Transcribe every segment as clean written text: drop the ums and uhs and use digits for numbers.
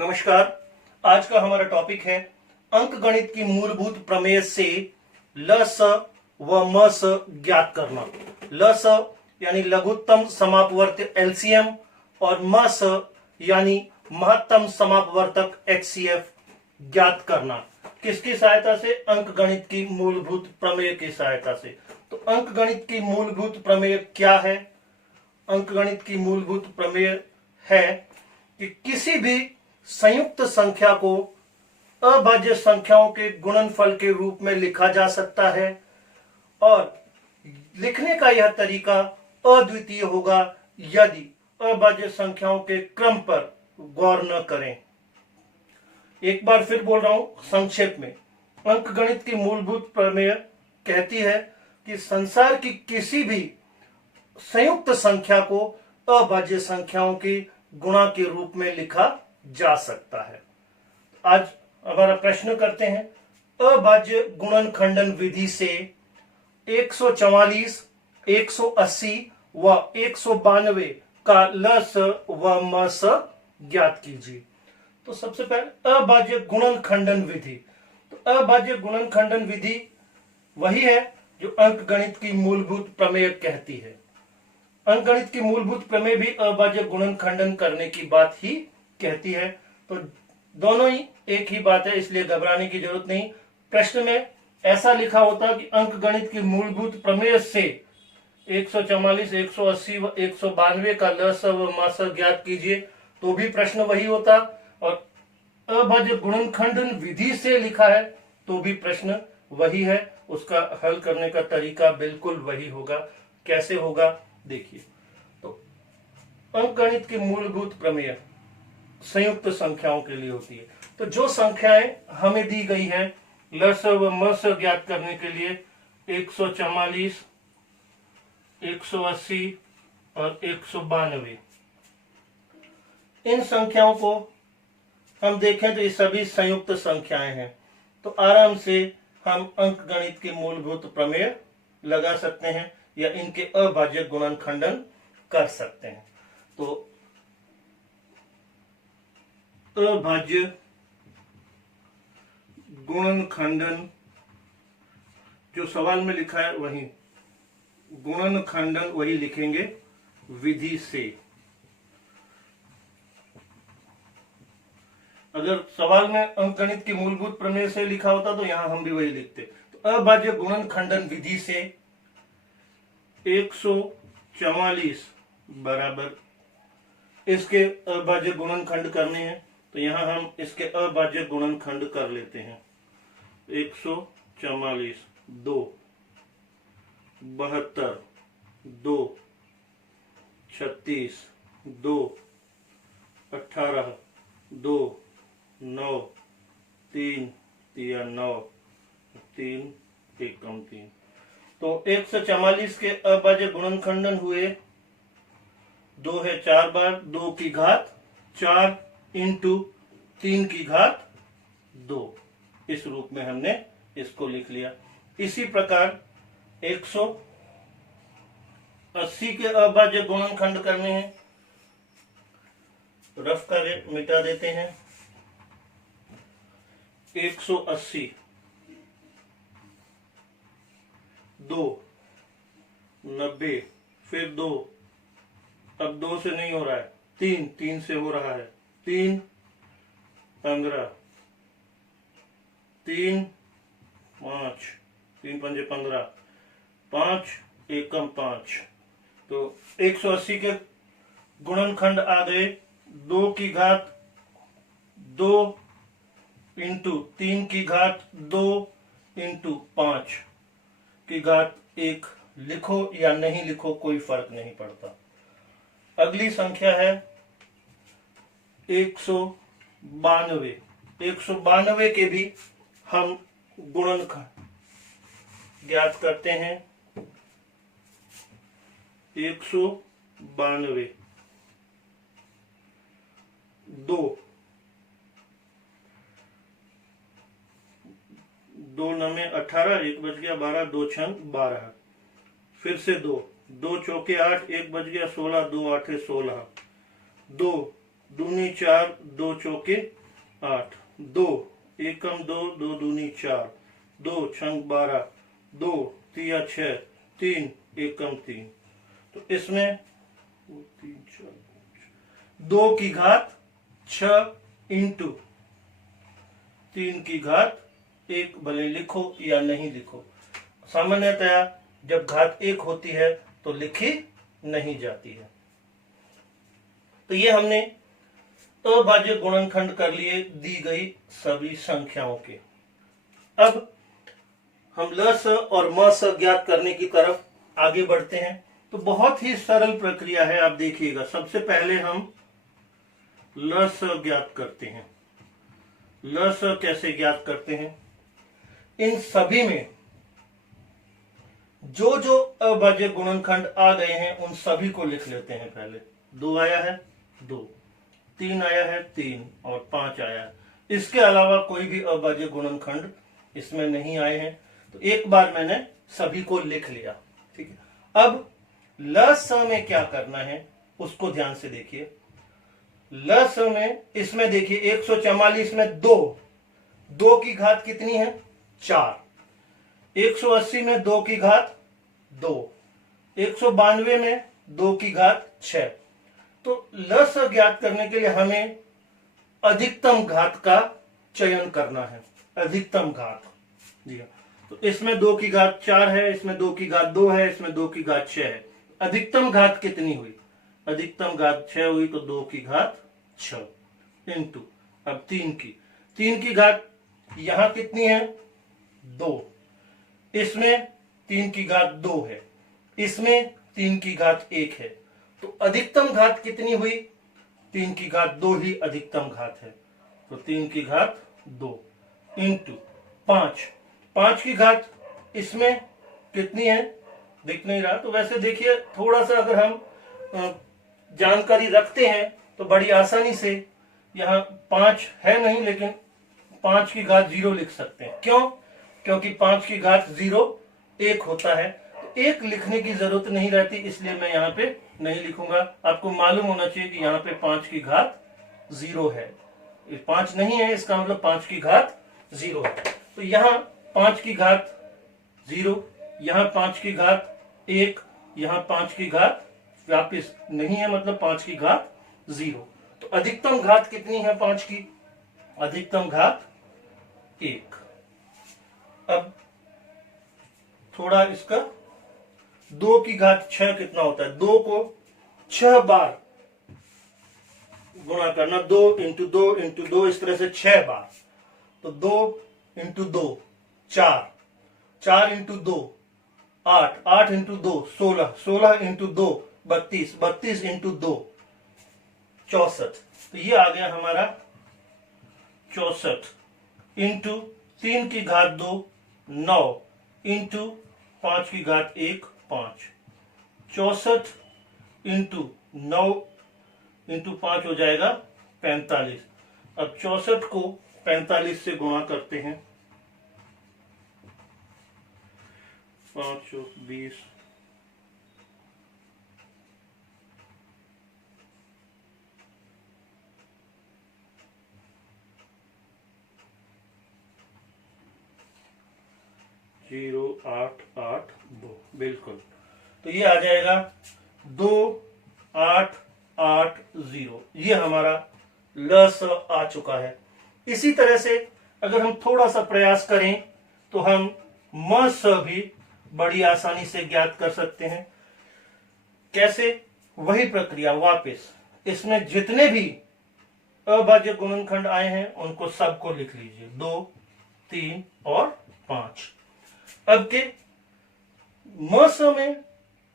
नमस्कार। आज का हमारा टॉपिक है अंकगणित की मूलभूत प्रमेय से ल स व म स ज्ञात करना। ल स यानी लघुत्तम समापवर्त एलसीएम और म स यानी महत्तम समापवर्तक एचसीएफ ज्ञात करना। किसकी सहायता से? अंकगणित की मूलभूत प्रमेय की सहायता से। तो अंकगणित की मूलभूत प्रमेय क्या है? अंकगणित की मूलभूत प्रमेय है कि किसी भी संयुक्त संख्या को अभाज्य संख्याओं के गुणनफल के रूप में लिखा जा सकता है और लिखने का यह तरीका अद्वितीय होगा यदि अभाज्य संख्याओं के क्रम पर गौर न करें। एक बार फिर बोल रहा हूं संक्षेप में। अंकगणित की मूलभूत प्रमेय कहती है कि संसार की किसी भी संयुक्त संख्या को अभाज्य संख्याओं के गुणा के रूप में लिखा जा सकता है। आज हमारा प्रश्न करते हैं, अभाज्य गुणनखंडन विधि से 144, 180 व 192 का ल स व म स ज्ञात कीजिए। तो सबसे पहले अभाज्य गुणनखंडन विधि। तो अभाज्य गुणनखंडन विधि वही है जो अंकगणित की मूलभूत प्रमेय कहती है। अंकगणित की मूलभूत प्रमेय भी अभाज्य गुणनखंडन करने की बात ही कहती है। तो दोनों ही एक ही बात है, इसलिए घबराने की जरूरत नहीं। प्रश्न में ऐसा लिखा होता कि अंकगणित की मूलभूत प्रमेय से 144, 180 व 192 का ल स व म स ज्ञात कीजिए, तो भी प्रश्न वही होता। और अभाज्य गुणनखंडन विधि से लिखा है तो भी प्रश्न वही है, उसका हल करने का तरीका बिल्कुल वही होगा। कैसे होगा देखिए। तो अंकगणित की मूलभूत प्रमेय संयुक्त संख्याओं के लिए होती है। तो जो संख्याएं हमें दी गई है ल स व म स ज्ञात करने के लिए 144, 180 और 192, इन संख्याओं को हम देखें तो ये सभी संयुक्त संख्याएं हैं। तो आराम से हम अंकगणित की मूलभूत प्रमेय लगा सकते हैं या इनके अभाज्य गुणनखंडन कर सकते हैं। तो अभाज्य गुणनखंडन जो सवाल में लिखा है वही, गुणनखंडन वही लिखेंगे विधि से। अगर सवाल में अंकगणित की मूलभूत प्रमेय से लिखा होता तो यहां हम भी वही लिखते। तो अभाज्य गुणनखंडन विधि से 144 बराबर, इसके अभाज्य गुणनखंड करने हैं तो यहां हम इसके अभाज्य गुणनखंड कर लेते हैं। 144 2, 72 2, 36 2, 18 2, 9 3 या 9 3 एक कम 3। तो 144 के अभाज्य गुणनखंडन हुए 2 है 4 बार, 2 की घात 4 इंटू 3 की घात 2। इस रूप में हमने इसको लिख लिया। इसी प्रकार 180 के अभाज्य गुणनखंड करने हैं। रफ का रेट मिटा देते हैं। 180 2, 90 फिर 2, अब 2 से नहीं हो रहा है, 3 3 से हो रहा है, 3 15 3 5 3 पंजे 15 5 एकम 5। तो 180 के गुणनखंड आ गए 2 की घात 2 इंटू 3 की घात 2 इंटू 5 की घात 1। लिखो या नहीं लिखो कोई फर्क नहीं पड़ता। अगली संख्या है 192। 192 के भी हम गुणनखंड ज्ञात करते हैं। 192 2, 2 9 18, 1 बच गया 12, 2 6 12, फिर से 2 2 चौके 8, 1 बच गया 16, 2 8 16, 2 दूनी 4, 2 चौके 8, 2 एकम 2, 2 दूनी 4, 2 छंग 12, 2 तिया 6, 3 एकम 3। तो इसमें 3 4 2 की घात 6 इंटू 3 की घात 1, भले लिखो या नहीं लिखो। सामान्यतया जब घात 1 होती है तो लिखी नहीं जाती है। तो ये हमने अभाज्य गुणनखंड कर लिए दी गई सभी संख्याओं के। अब हम ल स और म स ज्ञात करने की तरफ आगे बढ़ते हैं। तो बहुत ही सरल प्रक्रिया है, आप देखिएगा। सबसे पहले हम ल स ज्ञात करते हैं। ल स कैसे ज्ञात करते हैं? इन सभी में जो जो अभाज्य गुणनखंड आ गए हैं उन सभी को लिख लेते हैं। पहले 2 आया है 2, 3 आया है 3 और 5 आया है। इसके अलावा कोई भी अभाज्य गुणनखंड इसमें नहीं आए हैं। तो एक बार मैंने सभी को लिख लिया, ठीक है। अब ल स में क्या करना है उसको ध्यान से देखिए। ल स में इसमें देखिए 144 में 2 की घात कितनी है? 4। 180 में 2 की घात 2, 192 में 2 की घात 6। तो ल स ज्ञात करने के लिए हमें अधिकतम घात का चयन करना है। अधिकतम घात, जी हाँ। तो इसमें 2 की घात 4 है, इसमें 2 की घात 2 है, इसमें 2 की घात 6 है। अधिकतम घात कितनी हुई? अधिकतम घात 6 हुई। तो 2 की घात 6 इंटू अब 3 की घात यहां कितनी है? 2। इसमें 3 की घात 2 है, इसमें 3 की घात 1 है। तो अधिकतम घात कितनी हुई? 3 की घात 2 ही अधिकतम घात है। तो 3 की घात 2 इंटू 5 की घात इसमें कितनी है? दिख नहीं रहा। तो वैसे देखिए, थोड़ा सा अगर हम जानकारी रखते हैं तो बड़ी आसानी से यहाँ 5 है नहीं, लेकिन 5 की घात 0 लिख सकते हैं। क्यों? क्योंकि 5 की घात 0 1 होता है। तो 1 लिखने की जरूरत नहीं रहती, इसलिए मैं यहाँ पे नहीं लिखूंगा। आपको मालूम होना चाहिए कि यहाँ पे 5 की घात 0 है। 5 नहीं है, इसका मतलब 5 की घात 0 है। तो यहाँ 5 की घात 0, यहाँ 5 की घात 1, यहाँ 5 की घात वापिस नहीं है, मतलब 5 की घात 0। तो अधिकतम घात कितनी है 5 की? अधिकतम घात 1। अब थोड़ा इसका 2 की घात 6 कितना होता है? 2 को 6 बार गुणा करना, 2 इंटू 2 इंटू 2, इस तरह से 6 बार। तो 2 into 2 4, 4 into 2 8, 8 into 2 16, 16 into 2 32, 32 into 2 64। तो ये आ गया हमारा 64 इंटू 3 की घात 2 9 इंटू 5 की घात 1 5। 64 इंटू 9 इंटू 5 हो जाएगा 45। अब 64 को 45 से गुणा करते हैं। 5 20, जीरो 8 8 2, बिल्कुल। तो ये आ जाएगा 2 8 8 0। ये हमारा ल स आ चुका है। इसी तरह से अगर हम थोड़ा सा प्रयास करें तो हम म स भी बड़ी आसानी से ज्ञात कर सकते हैं। कैसे? वही प्रक्रिया वापस। इसमें जितने भी अभाज्य गुणनखंड आए हैं उनको सबको लिख लीजिए, 2 3 और 5। अब के म स में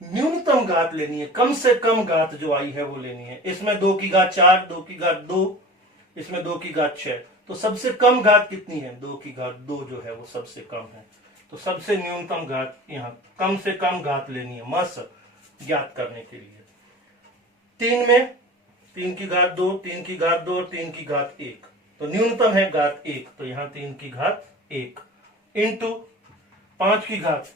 न्यूनतम घात लेनी है, कम से कम घात जो आई है वो लेनी है। इसमें 2 की घात 4, 2 की घात 2, इसमें 2 की घात 6। तो सबसे कम घात कितनी है? 2 की घात 2 जो है वो सबसे कम है। तो सबसे न्यूनतम घात यहाँ कम से कम घात लेनी है म स ज्ञात करने के लिए। 3 में 3 की घात 2, 3 की घात 2 और 3 की घात 1। तो न्यूनतम है घात 1, तो यहाँ 3 की घात 1 इंटू 5 की घात,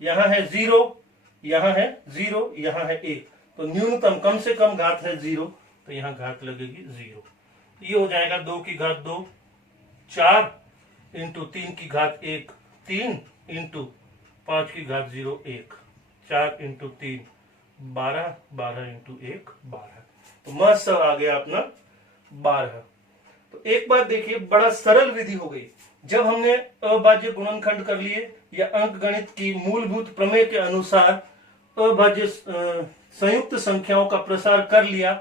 यहाँ है 0, यहाँ है 0, यहाँ है 1। तो न्यूनतम कम से कम घात है 0, तो यहाँ घात लगेगी 0। ये हो जाएगा 2 की घात 2 4 इंटू 3 की घात 1 3 इंटू 5 की घात 0 1 4 इंटू 3 12 12 इंटू 1 12। तो मस्त आ गया अपना 12। तो एक बात देखिए, बड़ा सरल विधि हो गई। जब हमने अभाज्य गुणनखंड कर लिए या अंक गणित की मूलभूत प्रमेय के अनुसार अभाज्य संयुक्त संख्याओं का प्रसार कर लिया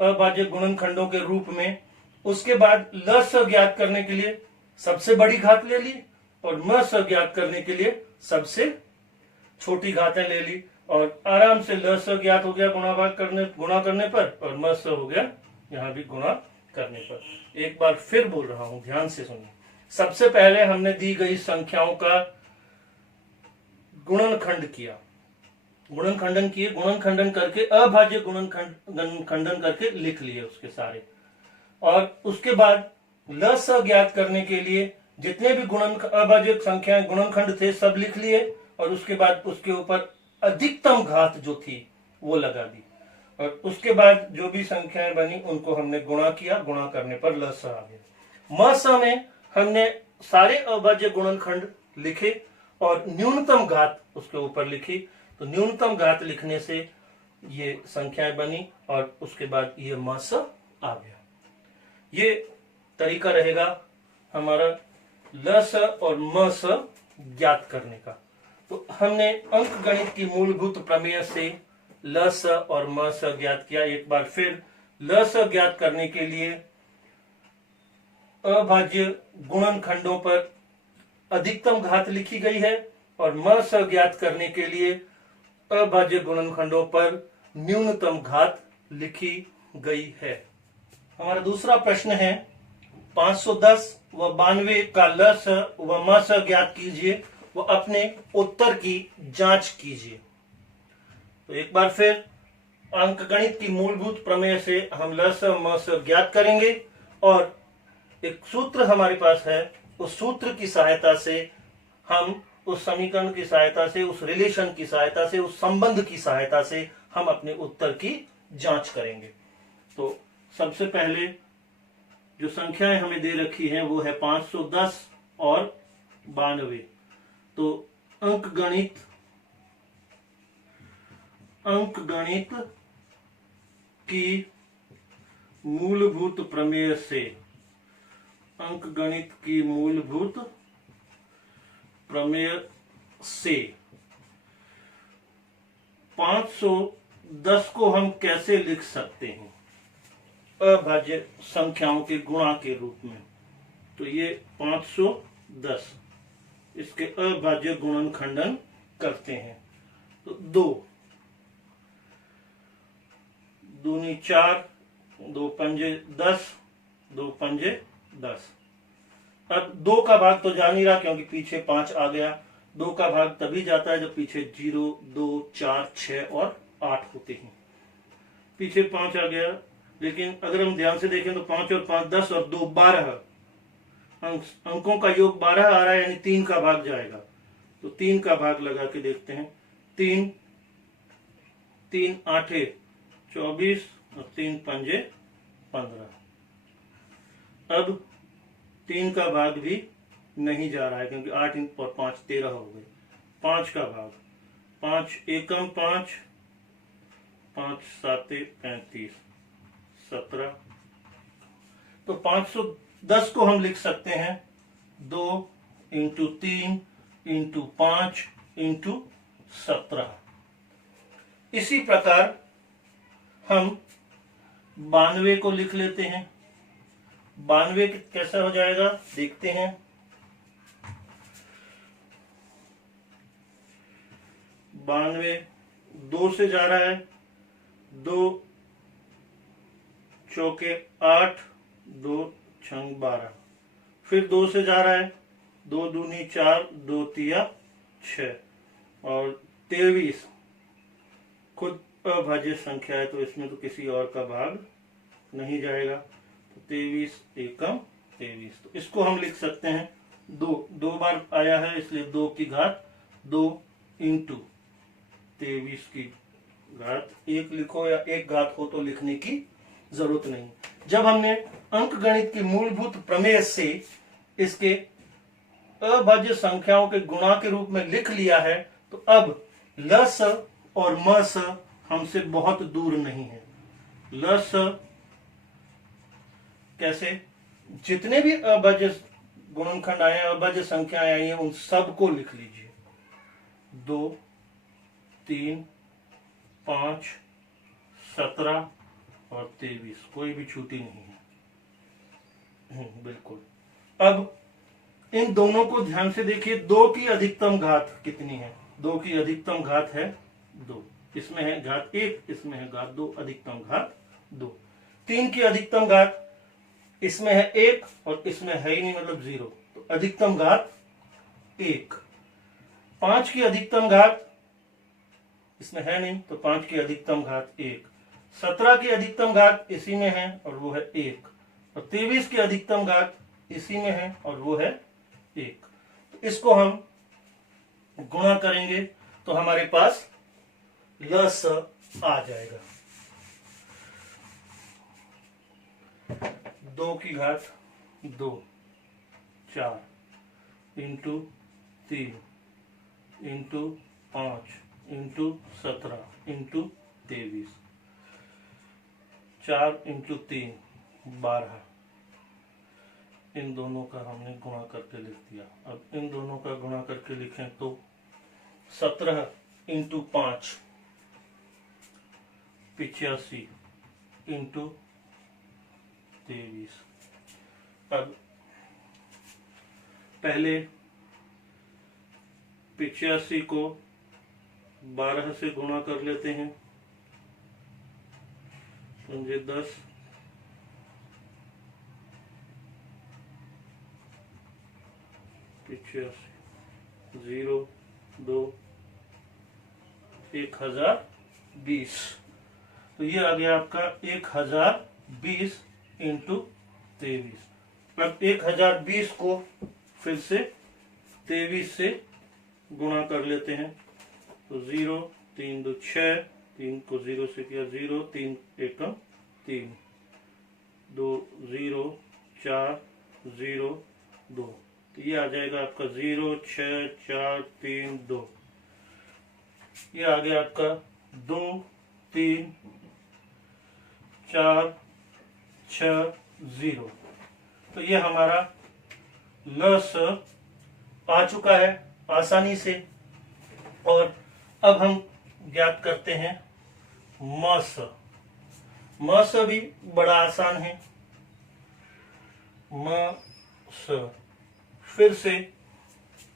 अभाज्य गुणनखंडों के रूप में, उसके बाद लस ज्ञात करने के लिए सबसे बड़ी घात ले ली और मस ज्ञात करने के लिए सबसे छोटी घातें ले ली और आराम से लस ज्ञात हो गया गुणा करने पर और मस हो गया यहां भी गुणा करने पर। एक बार फिर बोल रहा हूं, ध्यान से सुनिए। सबसे पहले हमने दी गई संख्याओं का गुणनखंड किया, गुणनखंडन किए, गुणनखंडन करके अभाज्य गुणनखंडन करके लिख लिए उसके सारे। और उसके बाद लस ज्ञात करने के लिए जितने भी अभाज्य संख्याएं गुणनखंड थे सब लिख लिए और उसके बाद उसके ऊपर अधिकतम घात जो थी वो लगा दी और उसके बाद जो भी संख्याएं बनी उनको हमने गुणा किया, गुणा करने पर लस आ गया। मस में हमने सारे अभाज्य गुणनखंड लिखे और न्यूनतम घात उसके ऊपर लिखी। तो न्यूनतम घात लिखने से ये संख्याएं बनी और उसके बाद ये मस आ गया। ये तरीका रहेगा हमारा लस और मस ज्ञात करने का। तो हमने अंक गणित की मूलभूत प्रमेय से लस और मस ज्ञात किया। एक बार फिर लस ज्ञात करने के लिए अभाज्य गुणनखंडों पर अधिकतम घात लिखी गई है और मस ज्ञात करने के लिए अभाज्य गुणनखंडों पर न्यूनतम घात लिखी गई है। हमारा दूसरा प्रश्न है 510 व 92 का लस व मस ज्ञात कीजिए व अपने उत्तर की जांच कीजिए। तो एक बार फिर अंकगणित की मूलभूत प्रमेय से हम लस मस ज्ञात करेंगे और एक सूत्र हमारे पास है, उस सूत्र की सहायता से हम उस समीकरण की सहायता से, उस रिलेशन की सहायता से, उस संबंध की सहायता से हम अपने उत्तर की जांच करेंगे। तो सबसे पहले जो संख्याएं हमें दे रखी हैं वो है 510 और 92। तो अंकगणित की मूलभूत प्रमेय से, अंकगणित की मूलभूत प्रमेय से 510 को हम कैसे लिख सकते हैं अभाज्य संख्याओं के गुणा के रूप में। तो ये 510 इसके अभाज्य गुणनखंडन करते हैं। तो 2 दूनी 4 2 पंजे 10 2 पंजे 10। अब 2 का भाग तो जा नहीं रहा क्योंकि पीछे 5 आ गया। 2 का भाग तभी जाता है जब पीछे 0 2 4 6 और 8 होते हैं। पीछे 5 आ गया, लेकिन अगर हम ध्यान से देखें तो 5 और 5 10 और 2 12 अंकों का योग 12 आ रहा है, यानी 3 का भाग जाएगा। तो 3 का भाग लगा के देखते हैं। 3 3 8 24 और 3 पंजे 15। अब 3 का भाग भी नहीं जा रहा है क्योंकि 8 और 5 13 हो गए। 5 का भाग 5 एकम 5 5 7 35 17। तो 510 को हम लिख सकते हैं 2 इंटू 3 इंटू 5 इंटू 17। इसी प्रकार हम 92 को लिख लेते हैं। 92 कैसा हो जाएगा देखते हैं। 92 2 से जा रहा है, 2 चौके 8 2 छंग 12। फिर 2 से जा रहा है, 2 दूनी 4 2 तिया 6 और 23 खुद अभाज्य संख्या है तो इसमें तो किसी और का भाग नहीं जाएगा। तो 23 एकम 23। तो इसको हम लिख सकते हैं 2 बार आया है इसलिए 2 की घात 2 इंटू 23 की घात 1 लिखो या एक घात हो तो लिखने की जरूरत नहीं। जब हमने अंकगणित की मूलभूत प्रमेय से इसके अभाज्य संख्याओं के गुणा के रूप में लिख लिया है तो अब ल स और म स हमसे बहुत दूर नहीं है। ल स कैसे, जितने भी अभाज्य गुणनखंड आए हैं, अभाज्य संख्याएं आई हैं, उन सबको लिख लीजिए। 2, 3, 5, 17 और 23, कोई भी छूटी नहीं है। बिल्कुल। अब इन दोनों को ध्यान से देखिए। 2 की अधिकतम घात कितनी है? 2 की अधिकतम घात है 2, इसमें है घात 1, इसमें है घात 2, अधिकतम घात 2। 3 की अधिकतम घात, इसमें है 1 और इसमें है ही नहीं, मतलब 0, तो अधिकतम घात 1। 5 की अधिकतम घात, इसमें है नहीं, तो 5 की अधिकतम घात 1। 17 की अधिकतम घात इसी में है और वो है 1, और 23 की अधिकतम घात इसी में है और वो है 1। तो इसको हम गुणा करेंगे तो हमारे पास ल स आ जाएगा। 2 की घात 2, 4 into 3 into 5 into 17 into 23, 4 into 3 12। इन दोनों का हमने गुणा करके लिख दिया। अब इन दोनों का गुणा करके लिखें तो 17 इंटू 5 85 इंटू 23। अब पहले 85 को 12 से गुणा कर लेते हैं, 10 85 0 2 1020। तो ये आ गया आपका 1020 इंटू 23। अब 1020 को फिर से 23 से गुणा कर लेते हैं, तो 0 3 2 6, 3 को 0 से किया 0, 3 एकम 3, 2 0 4 0 2, तो ये आ जाएगा आपका 0 6 4 3 2। ये आ गया आपका 2 3 4 6 0। तो ये हमारा ल स आ चुका है आसानी से। और अब हम ज्ञात करते हैं म स। म स भी बड़ा आसान है। म स, फिर से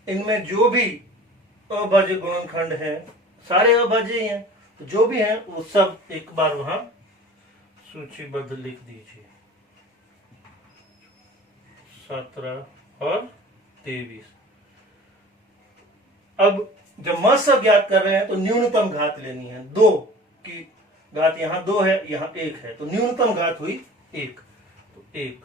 इनमें जो भी अभाज्य गुणनखंड है, सारे अभाज्य ही हैं, तो जो भी हैं वो सब एक बार वहां सूचीबद्ध लिख दीजिए। 17 और 23। अब जब म स ज्ञात कर रहे हैं तो न्यूनतम घात लेनी है। 2 की घात यहाँ 2 है, यहाँ 1 है, तो न्यूनतम घात हुई 1, तो 1।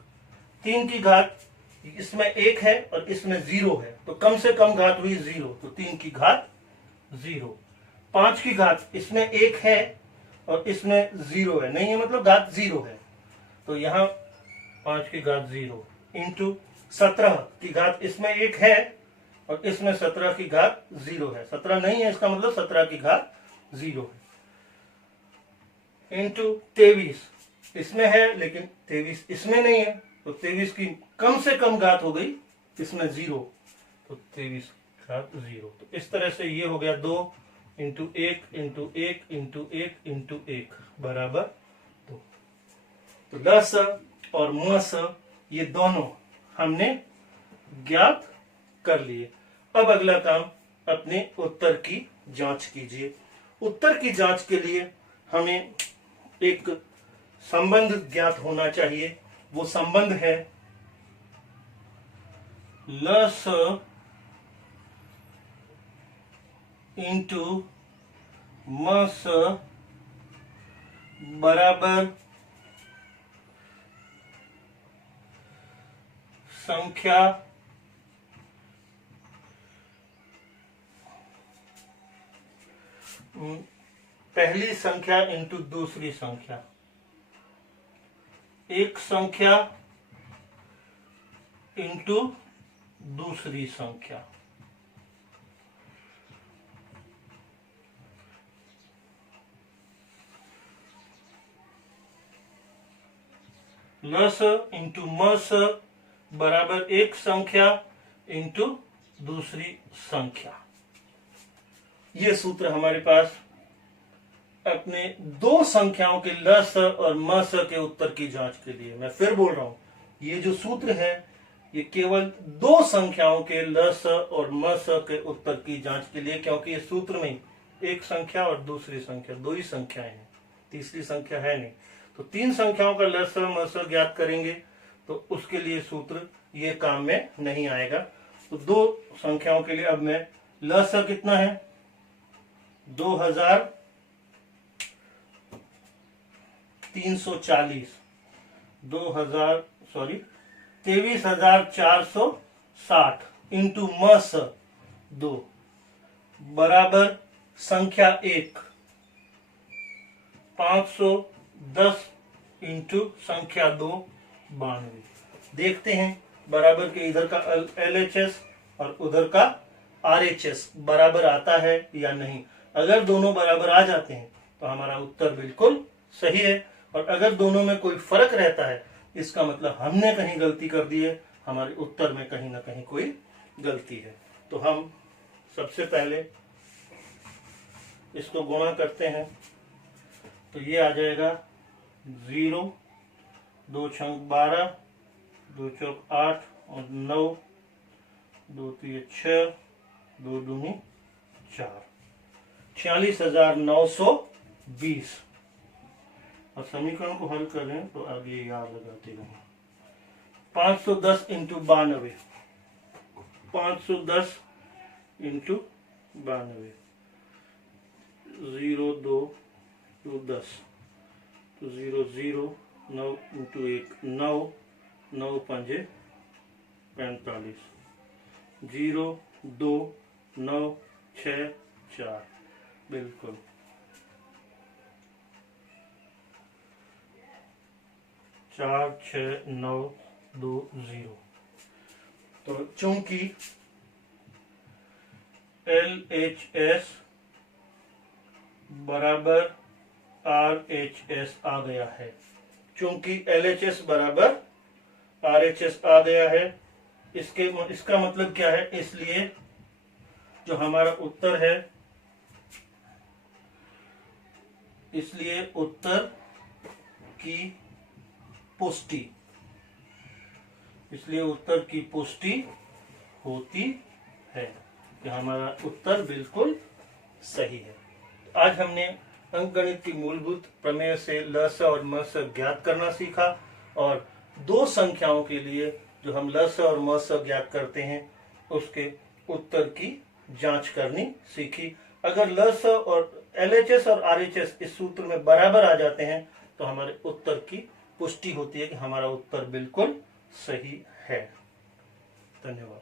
3 की घात, इसमें 1 है और इसमें 0 है, तो कम से कम घात हुई 0, तो 3 की घात 0। 5 की घात, इसमें 1 है और इसमें 0 है, नहीं है मतलब घात 0 है, तो यहाँ 5 की घात 0 इंटू 17 की घात, इसमें 1 है और इसमें 17 की घात 0 है, 17 नहीं है, इसका मतलब 17 की घात 0 है, इंटू 23, इसमें है लेकिन 23 इसमें नहीं है, तो 23 की कम से कम घात हो गई, इसमें 0, तो 23 घात 0। तो इस तरह से ये हो गया 2 इंटू 1 इंटू 1 इंटू 1 इंटू 1 बराबर 2। तो ल स और म स ये दोनों हमने ज्ञात कर लिए। अब अगला काम, अपने उत्तर की जांच कीजिए। उत्तर की जांच के लिए हमें एक संबंध ज्ञात होना चाहिए। वो संबंध है ल स इंटू म स बराबर संख्या पहली संख्या इंटू दूसरी संख्या। एक संख्या इंटू दूसरी संख्या। लस इंटू मस बराबर एक संख्या इंटू दूसरी संख्या। ये सूत्र हमारे पास अपने दो संख्याओं के लस और मस के उत्तर की जांच के लिए। मैं फिर बोल रहा हूं, ये जो सूत्र है ये केवल दो संख्याओं के लस और मस के उत्तर की जांच के लिए, क्योंकि इस सूत्र में एक संख्या और दूसरी संख्या, दो ही संख्याएं हैं, तीसरी संख्या है नहीं। तो तीन संख्याओं का लस मस ज्ञात करेंगे तो उसके लिए सूत्र ये काम में नहीं आएगा। तो दो संख्याओं के लिए अब मैं लस कितना है 2340 23,460 इंटू मस 2 बराबर संख्या 1 510 इंटू संख्या 2 92। देखते हैं बराबर के इधर का LHS और उधर का RHS बराबर आता है या नहीं। अगर दोनों बराबर आ जाते हैं तो हमारा उत्तर बिल्कुल सही है, और अगर दोनों में कोई फर्क रहता है इसका मतलब हमने कहीं गलती कर दी है, हमारे उत्तर में कहीं ना कहीं कोई गलती है। तो हम सबसे पहले इसको गुणा करते हैं, तो ये आ जाएगा 0, 2 छंक 12, 2 चौक 8 और 9, 2 3 6, 2 दूनी 4, 46,920। और समीकरण को हल करें तो आगे याद लगाते रहें। 510 इंटू 92, 510 इंटू 92, 0 2 2 10, तो 0 0, 9 इंटू 1 9, 9 पंजे 45, 0 2 9 6 4, बिल्कुल 4 6 9 2 0। तो चूंकि LHS बराबर RHS आ गया है, चूंकि LHS बराबर RHS आ गया है, इसका मतलब क्या है, इसलिए जो हमारा उत्तर है, इसलिए उत्तर की पुष्टि, इसलिए उत्तर की पुष्टि होती है कि हमारा उत्तर बिल्कुल सही है। आज हमने अंकगणित की मूलभूत प्रमेय से लस और मस ज्ञात करना सीखा, और दो संख्याओं के लिए जो हम लस और मस ज्ञात करते हैं उसके उत्तर की जांच करनी सीखी। अगर लस और LHS और RHS इस सूत्र में बराबर आ जाते हैं तो हमारे उत्तर की पुष्टि होती है कि हमारा उत्तर बिल्कुल सही है। धन्यवाद।